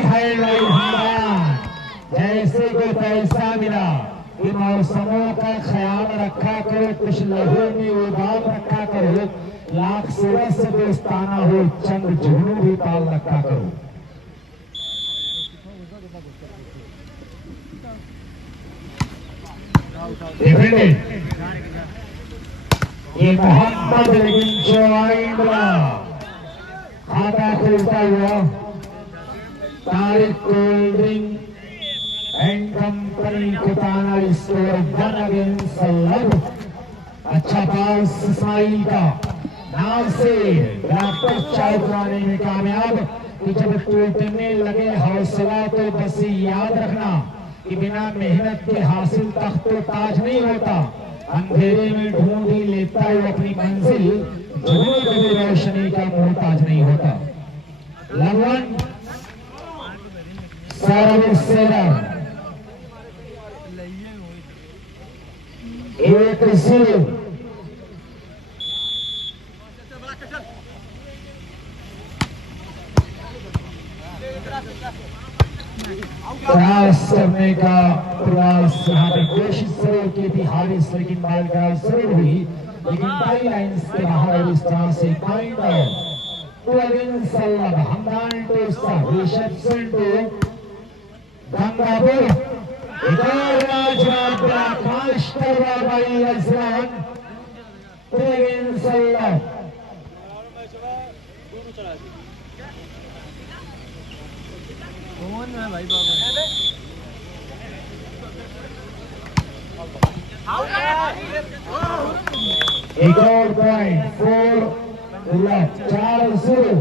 Highlight Hamdan जैसे को पैसा मिला कि मौसमों का ख्याल रखा करो, कुछ लहू में उबाल रखा करो, लाख सूरज से दोस्ताना हो, चंद जुनू भी पाल रखा करो। ये मोहम्मद लेकिन चौड़ा खाता खुलता हुआ Tariq cold drink and company कुताना स्टोर 1 अगेंस्ट 11। अच्छा पास इस्माइल का नाम से डॉक्टर चाय बनाने में कामयाब कि जब टूटने लगे हौसला तो बस याद रखना कि बिना मेहनत के हासिल तख्त ताज नहीं होता, अंधेरे में ढूंढ ही लेता है अपनी मंजिल, जरूर कभी रोशनी का मोहताज नहीं होता। लगन सर्विस सेलर 1-0। क्रॉस करने का प्रयास यहाँ पे कोशिश जरूर की थी हारिस, लेकिन बाल क्रॉस जरूर हुई, लेकिन बाई लाइन्स के बाहर इस तरह से kind of 2 against 11। Hamdan to reception to Gangapur. एक और लाजवाब ब्रेकफास्ट करवा भाई अजलान 2 अगेंस्ट 11। एक और पॉइंट 4-0।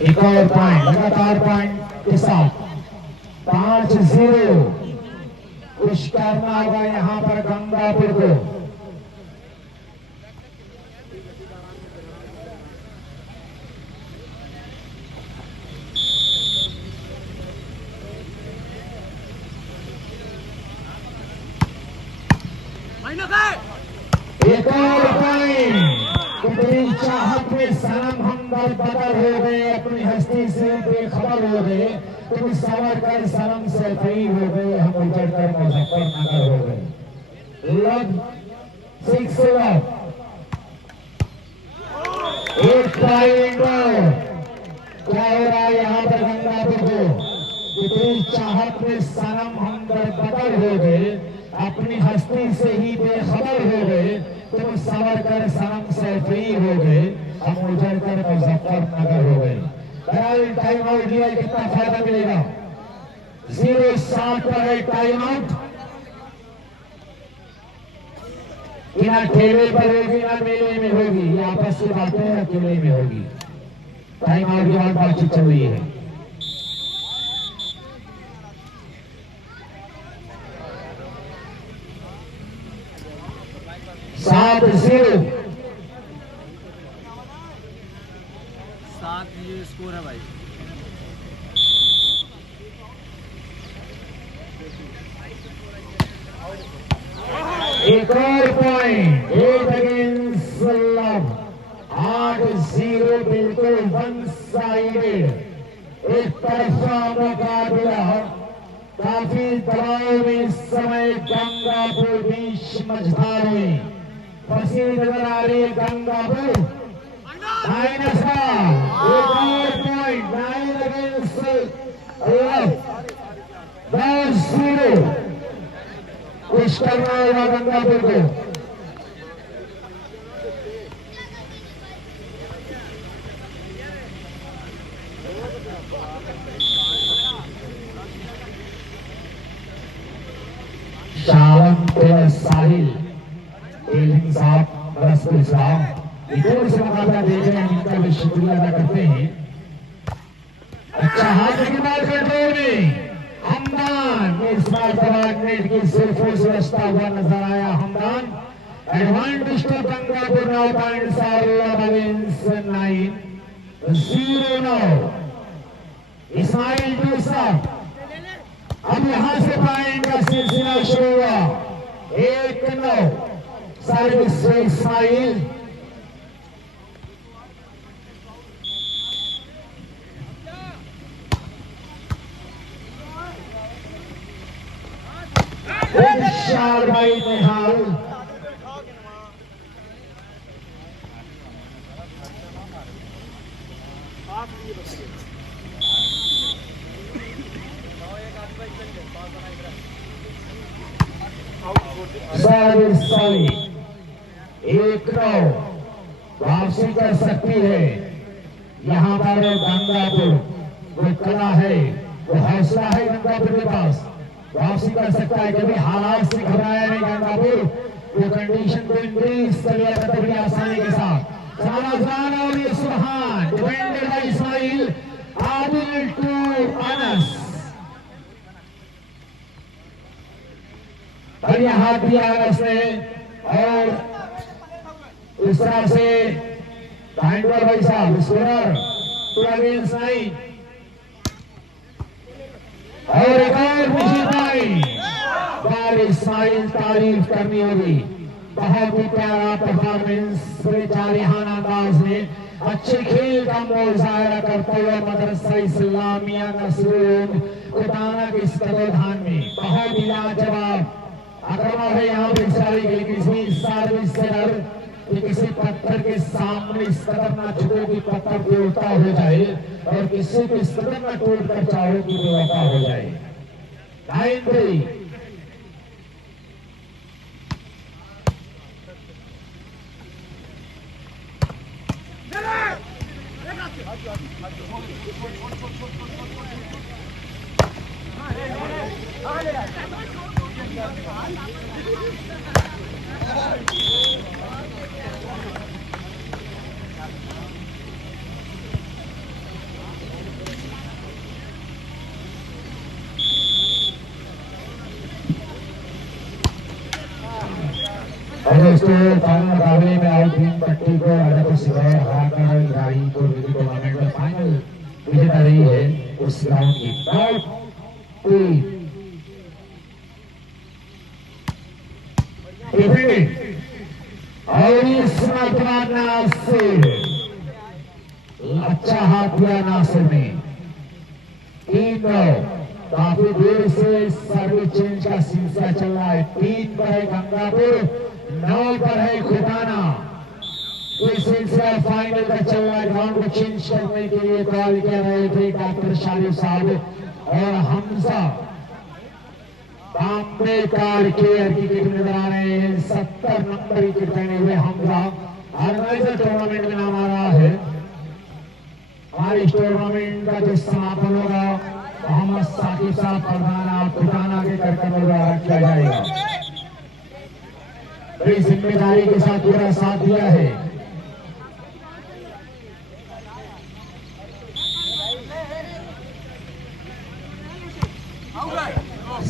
एक और पॉइंट लगातार पॉइंट के साथ 5-0। कुछ करना होगा यहाँ पर गंगापुर को। एक और पॉइंट अपनी चाहत में सनम हमदर्द बदल हो गए, अपनी हस्ती से बेखबर हो गए, तुम सावरकर सनम से फ्री हो गए, हम उजड़कर मुजफ्फरनगर हो गए। Love 6 love 1 point. क्या हो रहा है यहाँ पर गंगापुर को? अपनी चाहत में सनम हमदर्द बदल हो गए, अपनी हस्ती से ही बेखबर हो गए, तुम सावरकर सनम से फ्री हो गए, हम उजड़कर मुजफ्फरनगर हो गए। टाइम आउट लिया, कितना फायदा मिलेगा? 0-7 पर है टाइम आउट। ना ठेले पर होगी ना मेले में होगी, ये आपस की बातें अकेले में होगी। टाइम आउट के बाद बातचीत चल रही है। 7-0 स्कोर है भाई। एक और पॉइंट 8 अगेंस्ट 11। 8-0 बिल्कुल वन साइडेड, एक तरफा मुकाबला। काफी दबाव में इस समय गंगापुर बीच मझधार में फंसी नजर आ रही है गंगापुर। -1 point 9 against 11 10-0। कुछ करना होगा गंगापुर को। साहिल साहब रसूल साहब एक और से मुकाबला देख रहे हैं, इनका भी शुक्रिया अदा करते हैं। अच्छा हाथ की बात कंट्रोल में हमदान इस बार नेट की सिर्फों से रचता हुआ नजर आया। Hamdan advantage to Gangapur 9 points और 9 0-9। इस्माइल दूसरा, अब यहां से पॉइंट का सिलसिला शुरू हुआ। 1-9 सर्विस से इस्माइल भाई निहाल सर्विस सही 1-9 वापसी कर सकती है। यहाँ पर गंगापुर वो कला है, वो हौसला है गंगापुर के पास, वापसी कर सकता है। कभी हालात से घबराया नहीं गंगापुर, वो कंडीशन को इंक्रीज कर लिया था बड़ी आसानी के साथ। सालाजान और ये Subhan defended by Ismail, Adil to Anas, बढ़िया हाथ दिया अनस ने और इस तरह से हैंडबॉल भाई साहब स्कोरर टू अगेंस्ट 9 और एक और निशित भाई बार इस्माइल तारीफ करनी होगी। बहुत ही प्यारा परफॉर्मेंस जारिहाना अंदाज में अच्छे खेल का मुजाहरा करते हुए मदरसा इस्लामिया नसरुल खुदाना के इस तत्वाधान में बहुत ही लाजवाब आक्रमण है यहाँ पे सारी के लिए। किसी सर्विस से डर कि किसी पत्थर के सामने इस कदर ना झुको कि पत्थर बेवफा हो जाए और किसी को इस कदर ना टूट कर चाहो कि बेवफा हो जाए। 9-3 और दोस्तों फाइनल मुकाबले में आउट टीम पट्टी को अदब सिवाय हराकर इब्राहिम को टूर्नामेंट में फाइनल विजेता रही है उस ग्राउंड की और इस नासिर अच्छा हाथ दिया नासिर ने 3-9 काफी देर से सर्विस चेंज का सिलसिला चल रहा है। 3 पर है गंगापुर, 9 पर है खुदाना। ये सिलसिला फाइनल का चल रहा है। ग्राउंड को चेंज करने के लिए कॉल कर रहे थे डॉक्टर शालिफ साहब और हमजा तांबेकार के विकेट नजर आ रहे हैं। 70 नंबर विकेट पहने हुए हमजा ऑर्गेनाइजर टूर्नामेंट में नाम आ रहा है। हमारे इस टूर्नामेंट का जो समापन होगा मोहम्मद साकिब साहब प्रधान खुदाना के कर्तव्य द्वारा किया जाएगा। बड़ी जिम्मेदारी के साथ पूरा साथ दिया है।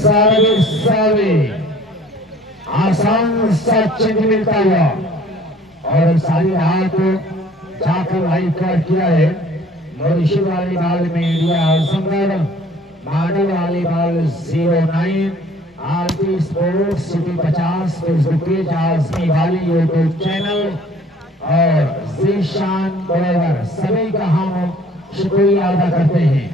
सर्वे आसान सा चिन्ह मिलता हुआ और सारी रात जाकर लाइव कवर किया है। मॉरिशस वॉलीबॉल में India Azamgarh model volleyball 09 Aarti sports city 50 Facebook page Azmi वाली यूट्यूब चैनल और जीशान बराबर सभी का हम शुक्रिया अदा करते हैं।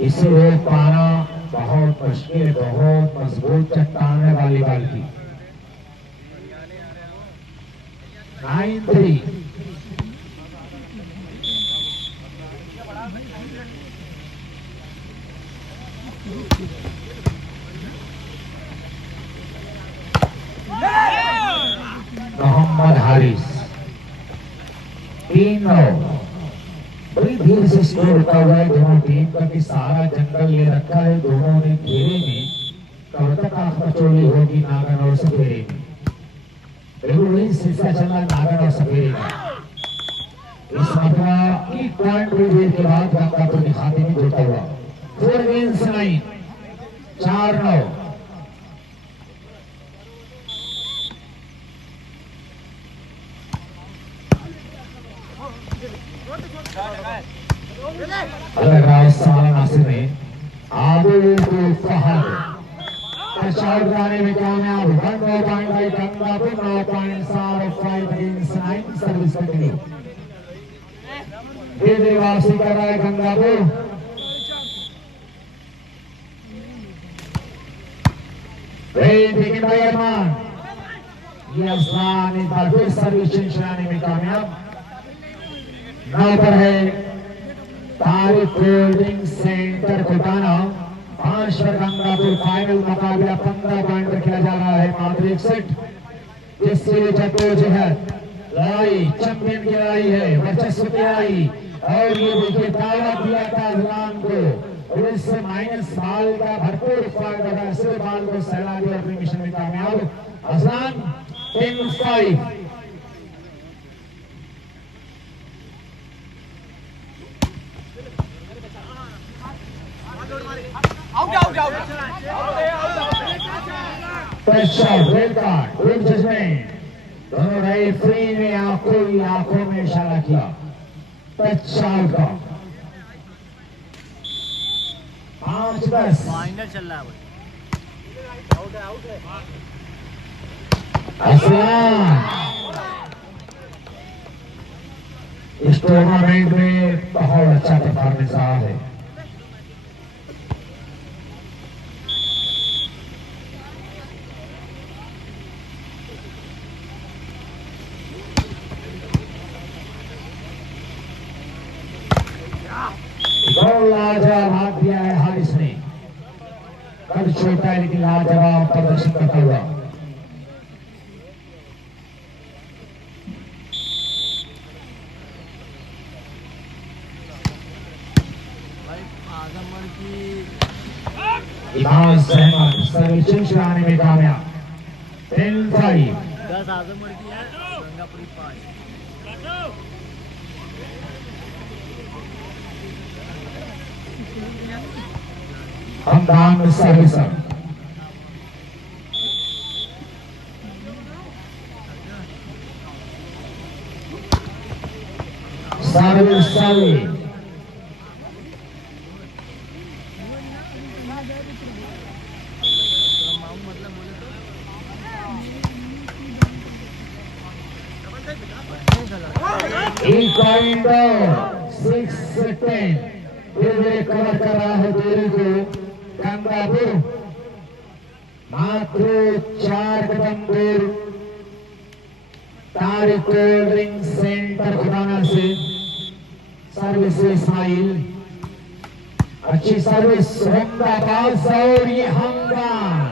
इसे रोक पाना बहुत मुश्किल, बहुत मजबूत चट्टान है वॉलीबॉल की। 9-3 मोहम्मद हारिस 3-9 बड़ी देर से स्कोर रुका हुआ है दोनों टीम का कि सारा जंगल ले रखा है। दोनों ने घेरे में कब तक आंख मचोली होगी नागन और सफेरे में। बिल्कुल वही सिलसिला चल रहा नागन और सफेरे का। इस मौका एक पॉइंट बड़ी देर के बाद गंगापुर के खाते में जुटा हुआ 4-9 4-9 4 अलग रास्ता नासिर ने आबू को फहद शॉट जाने में कामयाब 1 more point by Gangapur 9 points are 5 against 9 service continue धीरे वापसी कर रहा है गंगापुर भाई अरमान ये अफगान इस बार फिर सर्विस चेंज कराने में कामयाब 9 पर है तारिक कोल्डिंग सेंटर कोटाना 5 पर गंगापुर फाइनल मुकाबला 15 पॉइंट पर खेला जा रहा है मात्र 1 सेट जिसके लिए जद्दोजहद लड़ाई चैंपियन की लड़ाई है वर्चस्व की लड़ाई और ये देखिए दावा दिया था अफगान को और इससे माइनस बाल का भरपूर फायदा था सिर्फ बाल को सहला दिया अपने मिशन में कामयाब Afghan 10-5 red card good judgement दोनों रेफरी ने आंखों में इशारा किया टच आउट का 5-10 फाइनल चल रहा है असलान इस टूर्नामेंट में बहुत अच्छा परफॉर्मेंस रहा है लाजवाब हाथ दिया है हारिस ने कद छोटा है लेकिन लाजवाब प्रदर्शन करता हुआ इमाम सहमद सर्विसिंग चलाने में कामयाब 10-5 10 आजमगढ़ की है गंगापुरी 5 हमदान सर्विसर सर्विस कवर कर रहा है देरी को गंगापुर मात्र 4 कदम दूर तारिक कोल्ड सेंटर खुदाना से सर्विस इस्माइल अच्छी सर्विस होंगा पास और ये हमदान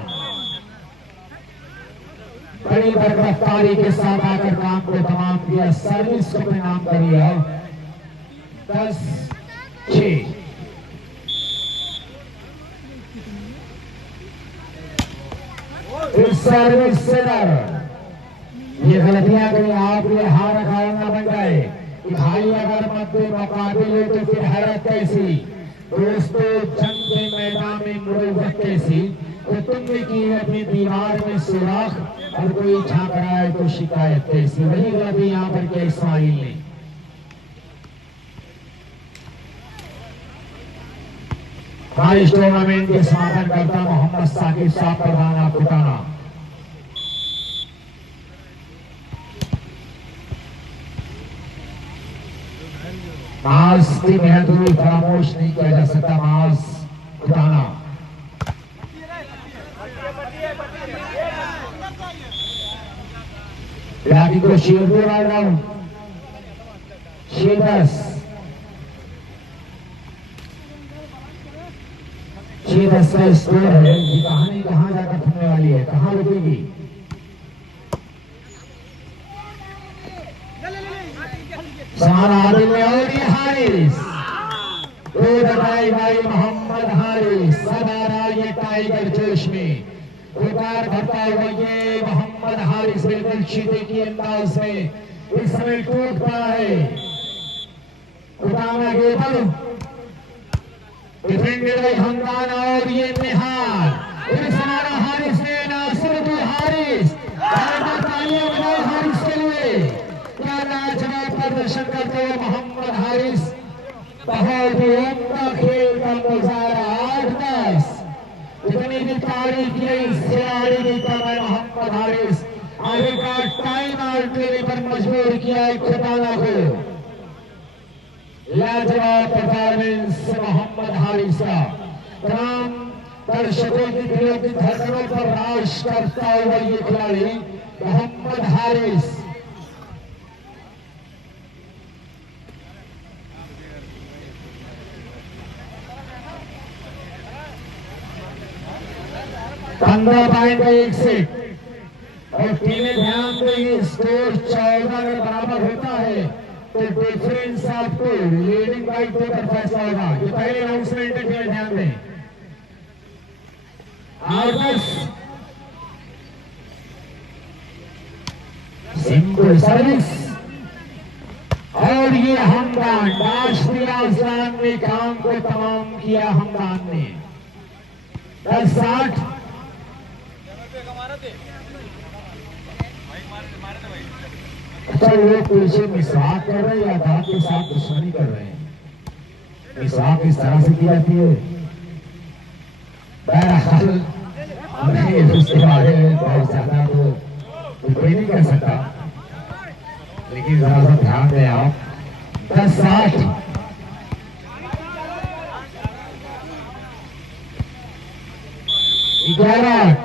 बड़ी गिरफ्तारी के साथ आकर काम को तमाम किया सर्विस को परिणाम कर लिया 10-6 इस सर्विस से ये गलतियां कहीं आप ये हार खाना बन गए कि भाई अगर मध्य मुकाबले तो फिर हैरत कैसी दोस्तों जंग के मैदान में मुरुवत कैसी तो तुमने की अपनी दीवार में सुराख और कोई झांक रहा है तो शिकायत कैसी वही गलती यहाँ पर किया इस्माइल ने इस टूर्नामेंट के समापन करता मोहम्मद साकिब साहब प्रधाना कुटाना मास की मेहनत हुई फरामोश नहीं किया जा सकता मास कुटाना इलाकी को शेरपुर आ रहा हूं 6-10 6-10 का स्कोर है ये कहानी कहां जाकर थमने वाली है कहां रुकेगी समान आदिल में और ये हारिस दो दबाई भाई मोहम्मद हारिस सब आ रहा ये टाइगर जोश में पुकार भरता हुआ ये मोहम्मद हारिस बिल्कुल चीते की अंदाज में इस समय टूट पड़ा है कुटाना के बल डिफेंडेड बाय हमदान और ये निहाल इस हमारा हारिस ने नासिर हारिस तालियां बजाओ हारिस के लिए क्या लाजवाब प्रदर्शन करते हुए मोहम्मद हारिस, बहुत ही उम्दा खेल का मुजाहरा। 8-10 जितनी भी तारीफ की इस खिलाड़ी की कमर मोहम्मद हारिस आगे का टाइम आउट लेने पर मजबूर किया है खुदाना को। लाजवाब परफॉर्मेंस मोहम्मद हारिस का तमाम दर्शकों की दिलों की धड़कनों पर राज करता हुआ ये खिलाड़ी मोहम्मद हारिस। पंद्रह पॉइंट का एक सेट और टीमें ध्यान देंगे। स्कोर 14 के बराबर होता है तो डिफरेंस ऑफ 2 लीडिंग बाई 2 पर फैसला होगा। ये पहले अनाउंसमेंट है, टीमें ध्यान दें। आउटर्स सिंपल सर्विस और ये हमदान राष्ट्रीय आसान ने काम को तमाम किया। हमदान ने 10-60 अच्छा लोग पीछे मिसाक कर रहे हैं या दांत के साथ दुश्मनी कर रहे हैं। मिसाक इस तरह से की जाती है। बहरहाल मैं उसके बारे में बहुत ज्यादा तो टिप्पणी नहीं कर सकता, लेकिन जरा सा ध्यान दें आप। 10-60 11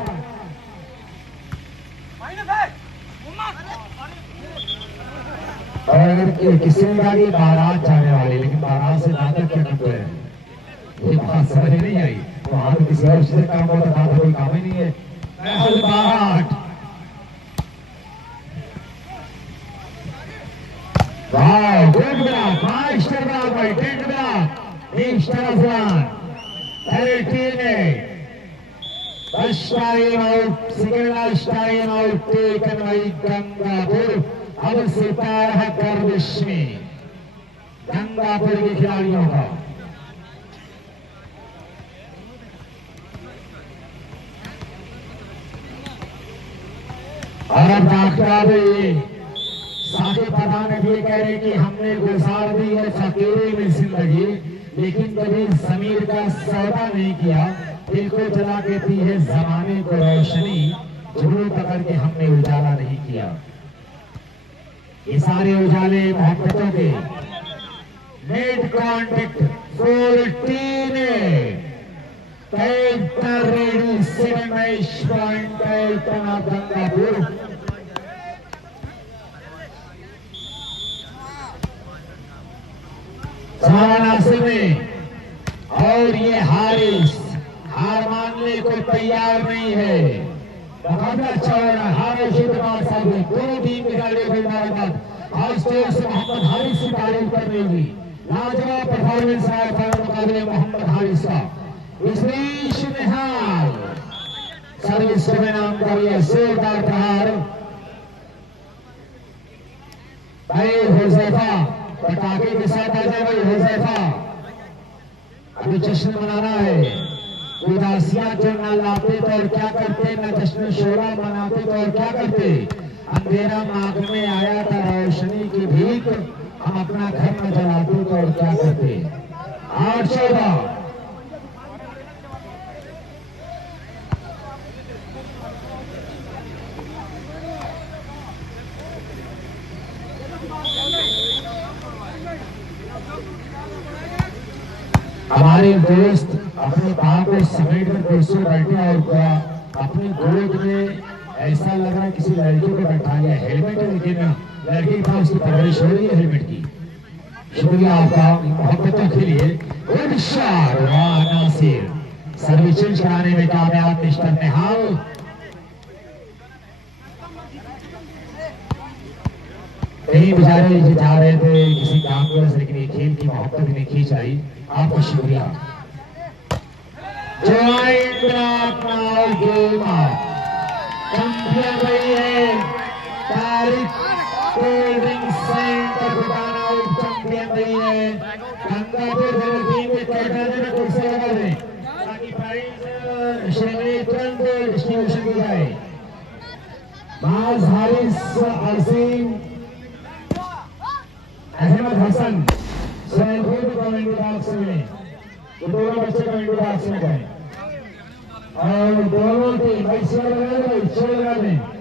और अगर किसी ने कहा कि बारात जाने वाले, लेकिन बारात से दादा क्या करते हैं, ये बात समझ नहीं आई। वहां तो किसी और से काम होता था, कोई काम ही नहीं है। बारात वाह, गुड ब्लॉक, मास्टर ब्लॉक भाई, टेंट ब्लॉक, मिस्टर अफगान पहले टीम है। First time out, second time out taken by Gangapur. अब सितारा है गर्दिश में गंगापुर के खिलाड़ियों का। और अब डॉक्टर साके प्रधान ये कह रहे कि हमने गुजार दी है फकीरी में जिंदगी, लेकिन कभी जमीर का सौदा नहीं किया। दिल को जला के दी है जमाने को रोशनी, झूठ पकड़ के हमने उजाला नहीं किया। ये सारे उजाले मोहब्बतों के net contact 14 ready 7 match point कैल्टना गंगापुर। समानासी में और ये हारिस हार मानने को तैयार नहीं है। बहुत अच्छा हो रहा है। हारिस कुमार साहब ने दोनों टीम के खिलाड़ियों को मुबारकबाद। खासतौर से मोहम्मद हारिस की तारीफ करनी होगी। लाजवाब परफॉर्मेंस रहा है फाइनल मुकाबले मोहम्मद हारिस का। विशेष निहाल सर्विस में नाम का यह जोरदार प्रहार भाई हुजैफा पटाखे के साथ आ जाए। भाई हुजैफा अभी जश्न मनाना है। उदासियां जो ना लाते तो और क्या करते, न जश्न शोरा मनाते तो और क्या करते। अंधेरा मांग में आया था रोशनी की भीख, हम अपना घर न जलाते तो और क्या करते। 8-14 हमारे दोस्त अपने पाँव को समेट कर कुर्सी बैठे और अपनी गोद में ऐसा लग रहा है किसी लड़की को बैठा गया। हेलमेट है लेकिन लड़की के पास उसकी परवरिश हो रही है हेलमेट की। शुक्रिया आपका मोहब्बतों के लिए। गुड शॉट, वाह नासिर। सर्विसेज कराने में कामयाब मिस्टर निहाल। कहीं बेचारे जा रहे थे किसी काम की वजह से, लेकिन ये खेल की मोहब्बत ने खींच आई। आपका शुक्रिया। चैंपियन रही है तारीख कोल्ड ड्रिंक सेंटर दुकाना चैंपियन रही है गंगापुर टीम के कैटेगरी में कुर्सी लगा दें ताकि प्राइज श्रेणी तुरंत डिस्ट्रीब्यूशन की जाए। माज हारिस अजीम अहमद हसन सैफुल कमेंट बॉक्स में, तो दोनों बच्चे कमेंट बॉक्स में गए और दोनों टीम भाई शेयर लगा दें।